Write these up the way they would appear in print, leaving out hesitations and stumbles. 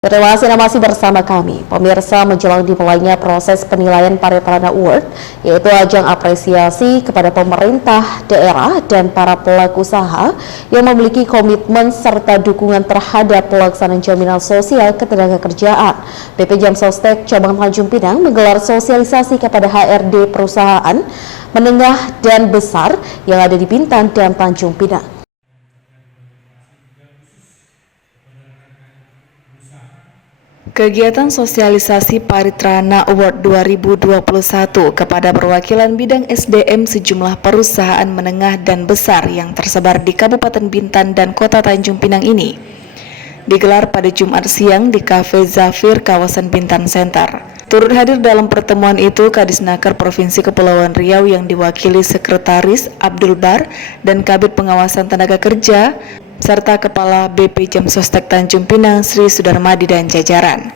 Terima kasih masih bersama kami. Pemirsa, menjelang dimulainya proses penilaian Paritrana Award, yaitu ajang apresiasi kepada pemerintah daerah dan para pelaku usaha yang memiliki komitmen serta dukungan terhadap pelaksanaan jaminan sosial ketenagakerjaan. BP Jamsostek Cabang Tanjung Pinang menggelar sosialisasi kepada HRD perusahaan menengah dan besar yang ada di Bintan dan Tanjung Pinang. Kegiatan sosialisasi Paritrana Award 2021 kepada perwakilan bidang SDM sejumlah perusahaan menengah dan besar yang tersebar di Kabupaten Bintan dan Kota Tanjung Pinang ini digelar pada Jumat siang di Cafe Zafir kawasan Bintan Center. Turut hadir dalam pertemuan itu Kadisnaker Provinsi Kepulauan Riau yang diwakili Sekretaris Abdul Bar dan Kabid Pengawasan Tenaga Kerja serta Kepala BP Jamsostek Tanjung Pinang Sri Sudarmadi dan jajaran.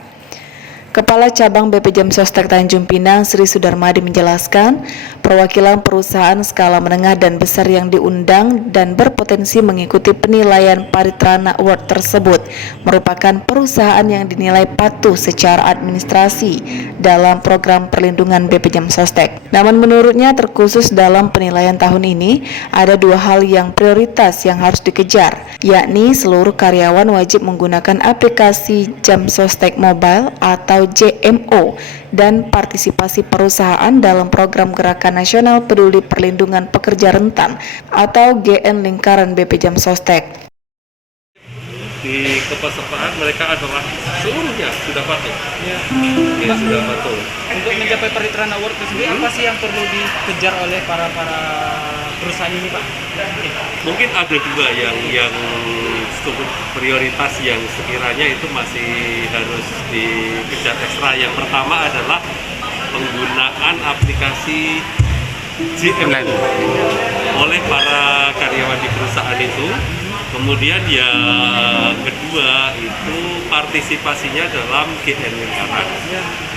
Kepala Cabang BP Jamsostek Tanjung Pinang Sri Sudarmadi menjelaskan, perwakilan perusahaan skala menengah dan besar yang diundang dan berpotensi mengikuti penilaian Paritrana Award tersebut merupakan perusahaan yang dinilai patuh secara administrasi dalam program perlindungan BP Jamsostek. Namun menurutnya terkhusus dalam penilaian tahun ini ada dua hal yang prioritas yang harus dikejar, yakni seluruh karyawan wajib menggunakan aplikasi Jamsostek Mobile atau JMO dan partisipasi perusahaan dalam program Gerakan Nasional Peduli Perlindungan Pekerja Rentan atau GN Lingkaran BP Jamsostek. Di kepesertaan mereka adalah seluruhnya sudah patuh. Ya, sudah patuh. Untuk mencapai Paritrana Award itu sendiri, apa sih yang perlu dikejar oleh para perusahaan ini, Pak? Mungkin ada dua yang prioritas yang sekiranya itu masih harus dikejar ekstra. Yang pertama adalah penggunaan aplikasi JMO oleh para karyawan di perusahaan itu. Kemudian yang kedua itu partisipasinya dalam GN Lingkaran.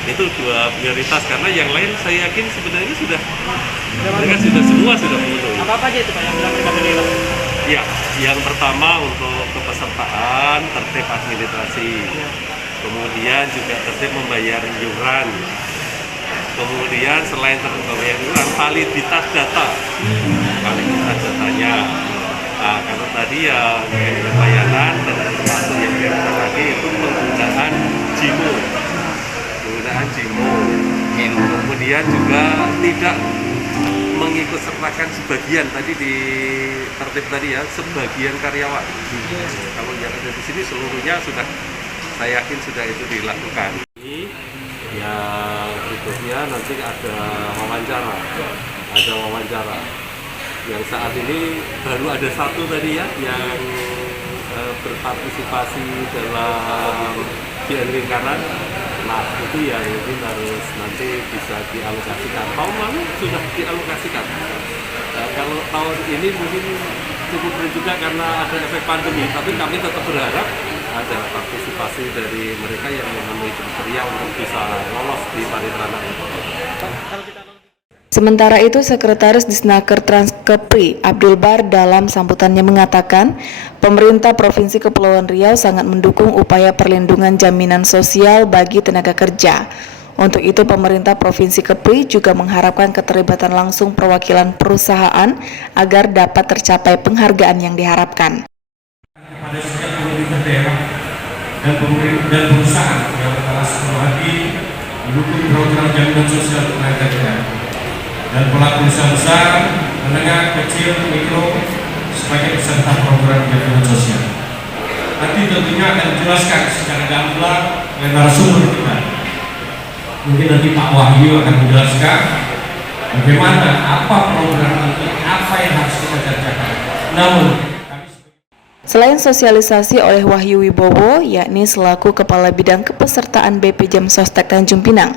Itu dua prioritas karena yang lain saya yakin sebenarnya mereka semua sudah memenuhi. Apa aja itu, Pak, yang mereka menilai? Ya, yang pertama untuk kepesertaan tertib administrasi, kemudian juga tertib membayar iuran, kemudian selain tertib membayar iuran, validitas datanya. Nah, karena tadi yang layanan dan termasuk yang biasa lagi itu penggunaan JIMO. Kemudian juga tidak mengikut sertakan sebagian tadi di tertib tadi ya, sebagian karyawan. Kalau yang ada di sini seluruhnya sudah, saya yakin sudah itu dilakukan. Yang berikutnya nanti ada wawancara. Yang saat ini baru ada satu tadi ya yang berpartisipasi dalam GN Lingkaran. Nah, itu yang mungkin harus nanti bisa dialokasikan. Tahun lalu sudah dialokasikan. Kalau tahun ini mungkin cukup berat juga karena ada efek pandemi, tapi kami tetap berharap ada partisipasi dari mereka yang memenuhi kriteria untuk bisa lolos di Paritrana. Sementara itu, Sekretaris Disnaker Transkepri Abdul Bar dalam sambutannya mengatakan, pemerintah Provinsi Kepulauan Riau sangat mendukung upaya perlindungan jaminan sosial bagi tenaga kerja. Untuk itu, pemerintah Provinsi Kepri juga mengharapkan keterlibatan langsung perwakilan perusahaan agar dapat tercapai penghargaan yang diharapkan. Pada setiap pemerintah daerah dan perusahaan yang berkelas hati mendukung program jaminan sosial tenaga kerja dan pelaku usaha besar, menengah, kecil, mikro sebagai peserta program jaminan sosial. Nanti tentunya akan dijelaskan secara gamblang oleh narasumber kita. Mungkin nanti Pak Wahyu akan menjelaskan bagaimana, apa program ini, apa yang harus kita kerjakan. Namun selain sosialisasi oleh Wahyu Wibowo, yakni selaku Kepala Bidang Kepesertaan BP Jamsostek Tanjung Pinang,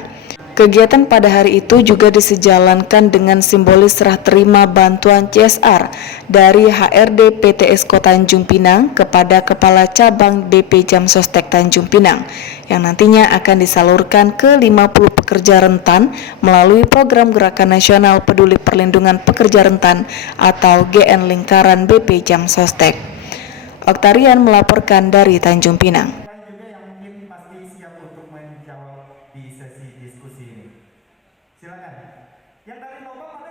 kegiatan pada hari itu juga disejalankan dengan simbolis serah terima bantuan CSR dari HRD PT Esko Tanjung Pinang kepada Kepala Cabang BP Jamsostek Tanjung Pinang yang nantinya akan disalurkan ke 50 pekerja rentan melalui program Gerakan Nasional Peduli Perlindungan Pekerja Rentan atau GN Lingkaran BP Jamsostek. Oktarian melaporkan dari Tanjung Pinang. menjawab di sesi diskusi ini. Silakan. Yang dari Lobang ada nggak?